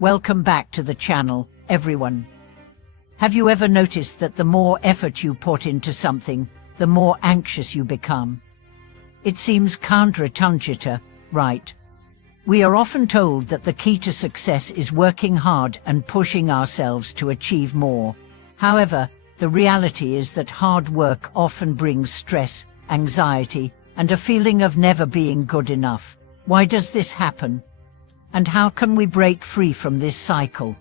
Welcome back to the channel, everyone. Have you ever noticed that the more effort you put into something, the more anxious you become? It seems counterintuitive, right? We are often told that the key to success is working hard and pushing ourselves to achieve more. However, the reality is that hard work often brings stress, anxiety, and a feeling of never being good enough. Why does this happen? And how can we break free from this cycle?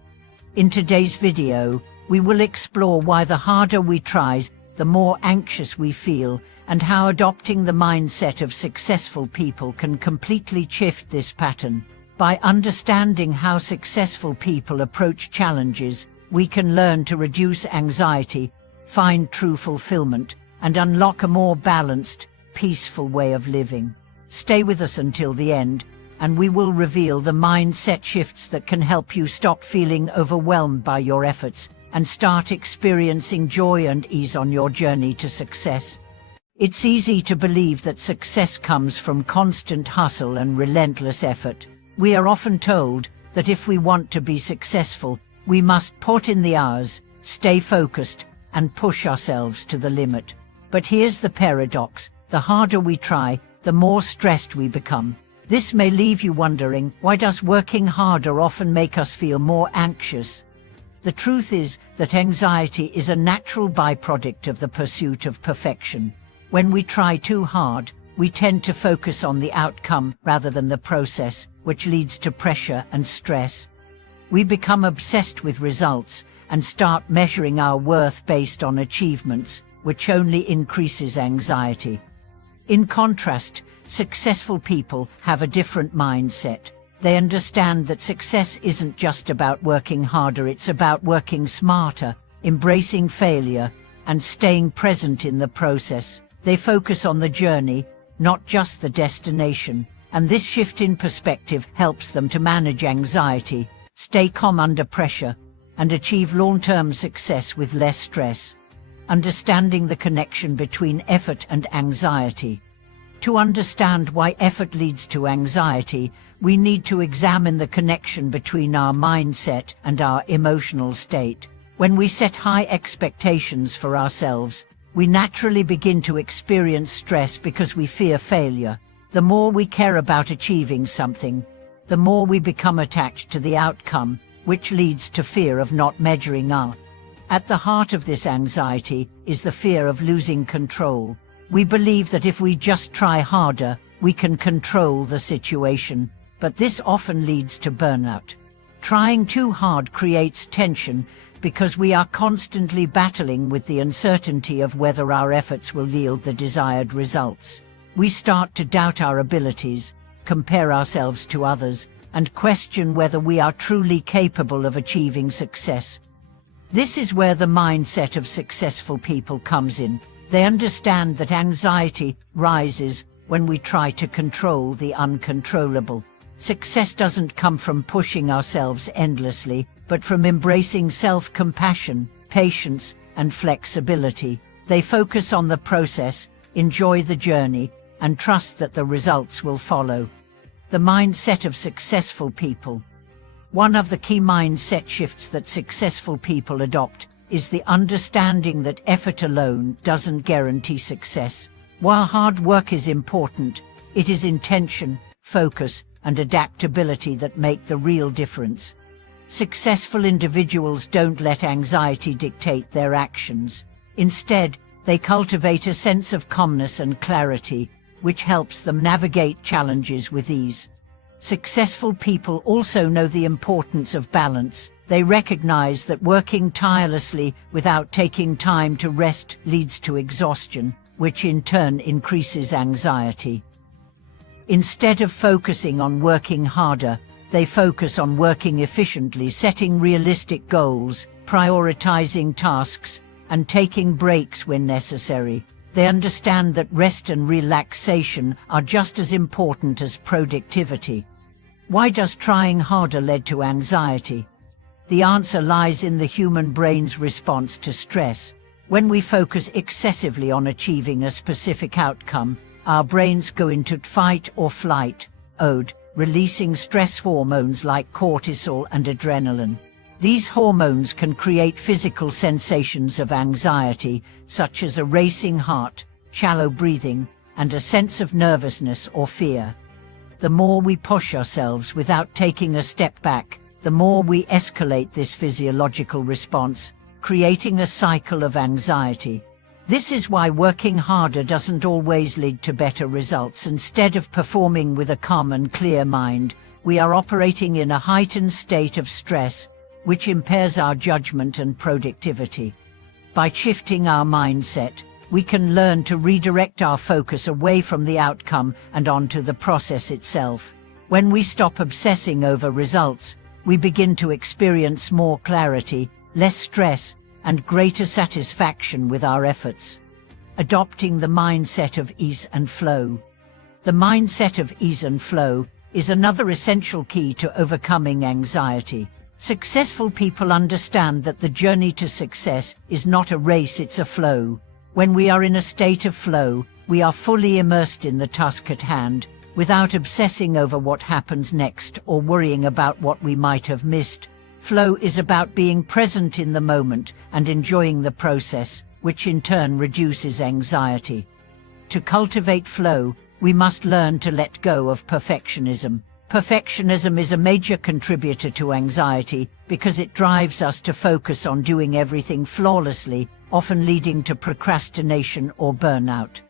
In today's video, we will explore why the harder we try, the more anxious we feel, and how adopting the mindset of successful people can completely shift this pattern. By understanding how successful people approach challenges, we can learn to reduce anxiety, find true fulfillment, and unlock a more balanced, peaceful way of living. Stay with us until the end, and we will reveal the mindset shifts that can help you stop feeling overwhelmed by your efforts and start experiencing joy and ease on your journey to success. It's easy to believe that success comes from constant hustle and relentless effort. We are often told that if we want to be successful, we must put in the hours, stay focused, and push ourselves to the limit. But here's the paradox: the harder we try, the more stressed we become. This may leave you wondering, why does working harder often make us feel more anxious? The truth is that anxiety is a natural byproduct of the pursuit of perfection. When we try too hard, we tend to focus on the outcome rather than the process, which leads to pressure and stress. We become obsessed with results and start measuring our worth based on achievements, which only increases anxiety. In contrast, successful people have a different mindset. They understand that success isn't just about working harder, it's about working smarter, embracing failure, and staying present in the process. They focus on the journey, not just the destination, and this shift in perspective helps them to manage anxiety, stay calm under pressure, and achieve long-term success with less stress. Understanding the connection between effort and anxiety. To understand why effort leads to anxiety, we need to examine the connection between our mindset and our emotional state. When we set high expectations for ourselves, we naturally begin to experience stress because we fear failure. The more we care about achieving something, the more we become attached to the outcome, which leads to fear of not measuring up. At the heart of this anxiety is the fear of losing control. We believe that if we just try harder, we can control the situation, but this often leads to burnout. Trying too hard creates tension because we are constantly battling with the uncertainty of whether our efforts will yield the desired results. We start to doubt our abilities, compare ourselves to others, and question whether we are truly capable of achieving success. This is where the mindset of successful people comes in. They understand that anxiety rises when we try to control the uncontrollable. Success doesn't come from pushing ourselves endlessly, but from embracing self-compassion, patience, and flexibility. They focus on the process, enjoy the journey, and trust that the results will follow. The mindset of successful people. One of the key mindset shifts that successful people adopt is the understanding that effort alone doesn't guarantee success. While hard work is important, it is intention, focus, and adaptability that make the real difference. Successful individuals don't let anxiety dictate their actions. Instead, they cultivate a sense of calmness and clarity, which helps them navigate challenges with ease. Successful people also know the importance of balance. They recognize that working tirelessly without taking time to rest leads to exhaustion, which in turn increases anxiety. Instead of focusing on working harder, they focus on working efficiently, setting realistic goals, prioritizing tasks, and taking breaks when necessary. They understand that rest and relaxation are just as important as productivity. Why does trying harder lead to anxiety? The answer lies in the human brain's response to stress. When we focus excessively on achieving a specific outcome, our brains go into fight or flight mode, releasing stress hormones like cortisol and adrenaline. These hormones can create physical sensations of anxiety, such as a racing heart, shallow breathing, and a sense of nervousness or fear. The more we push ourselves without taking a step back, the more we escalate this physiological response, creating a cycle of anxiety. This is why working harder doesn't always lead to better results. Instead of performing with a calm and clear mind, we are operating in a heightened state of stress, which impairs our judgment and productivity. By shifting our mindset, we can learn to redirect our focus away from the outcome and onto the process itself. When we stop obsessing over results, we begin to experience more clarity, less stress, and greater satisfaction with our efforts. Adopting the mindset of ease and flow. The mindset of ease and flow is another essential key to overcoming anxiety. Successful people understand that the journey to success is not a race, it's a flow. When we are in a state of flow, we are fully immersed in the task at hand, without obsessing over what happens next or worrying about what we might have missed. Flow is about being present in the moment and enjoying the process, which in turn reduces anxiety. To cultivate flow, we must learn to let go of perfectionism. Perfectionism is a major contributor to anxiety because it drives us to focus on doing everything flawlessly, often leading to procrastination or burnout.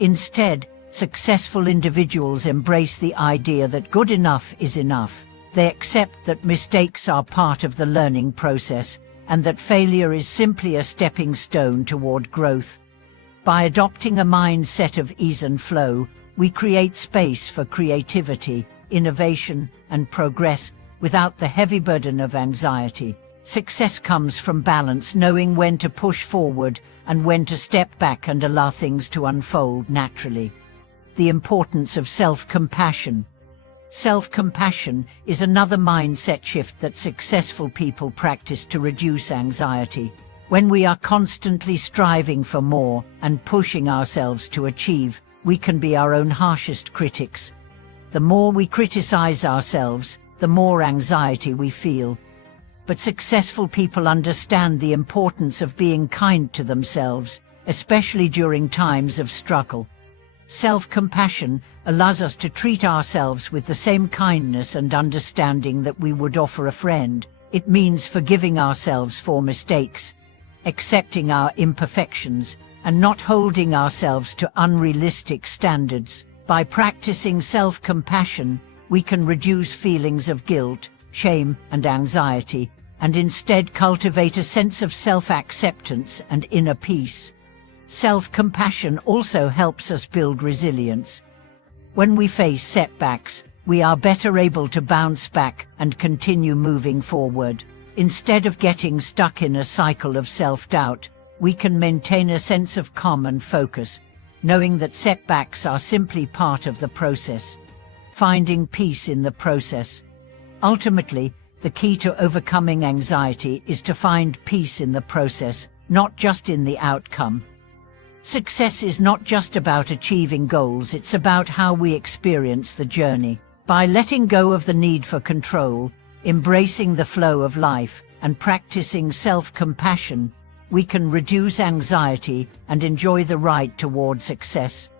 Instead, successful individuals embrace the idea that good enough is enough. They accept that mistakes are part of the learning process and that failure is simply a stepping stone toward growth. By adopting a mindset of ease and flow, we create space for creativity, innovation, and progress without the heavy burden of anxiety. Success comes from balance, knowing when to push forward and when to step back and allow things to unfold naturally. The importance of self-compassion. Self-compassion is another mindset shift that successful people practice to reduce anxiety. When we are constantly striving for more and pushing ourselves to achieve, we can be our own harshest critics. The more we criticize ourselves, the more anxiety we feel. But successful people understand the importance of being kind to themselves, especially during times of struggle. Self-compassion allows us to treat ourselves with the same kindness and understanding that we would offer a friend. It means forgiving ourselves for mistakes, accepting our imperfections, and not holding ourselves to unrealistic standards. By practicing self-compassion, we can reduce feelings of guilt, shame, and anxiety, and instead cultivate a sense of self-acceptance and inner peace. Self-compassion also helps us build resilience. When we face setbacks, we are better able to bounce back and continue moving forward. Instead of getting stuck in a cycle of self-doubt, we can maintain a sense of calm and focus, knowing that setbacks are simply part of the process. Finding peace in the process. Ultimately, the key to overcoming anxiety is to find peace in the process, not just in the outcome. Success is not just about achieving goals, it's about how we experience the journey. By letting go of the need for control, embracing the flow of life, and practicing self-compassion, we can reduce anxiety and enjoy the ride toward success.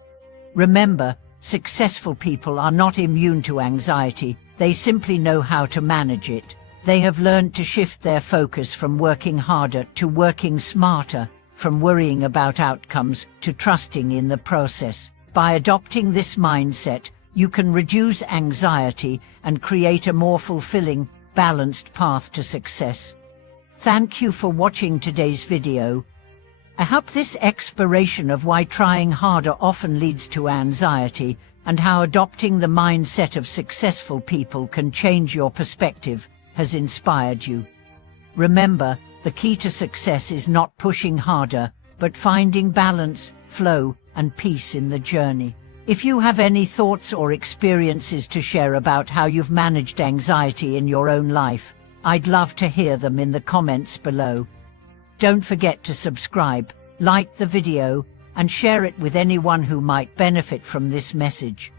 Remember, successful people are not immune to anxiety, they simply know how to manage it. They have learned to shift their focus from working harder to working smarter, from worrying about outcomes to trusting in the process. By adopting this mindset, you can reduce anxiety and create a more fulfilling, balanced path to success. Thank you for watching today's video. I hope this exploration of why trying harder often leads to anxiety and how adopting the mindset of successful people can change your perspective has inspired you. Remember, the key to success is not pushing harder, but finding balance, flow, and peace in the journey. If you have any thoughts or experiences to share about how you've managed anxiety in your own life, I'd love to hear them in the comments below. Don't forget to subscribe, like the video, and share it with anyone who might benefit from this message.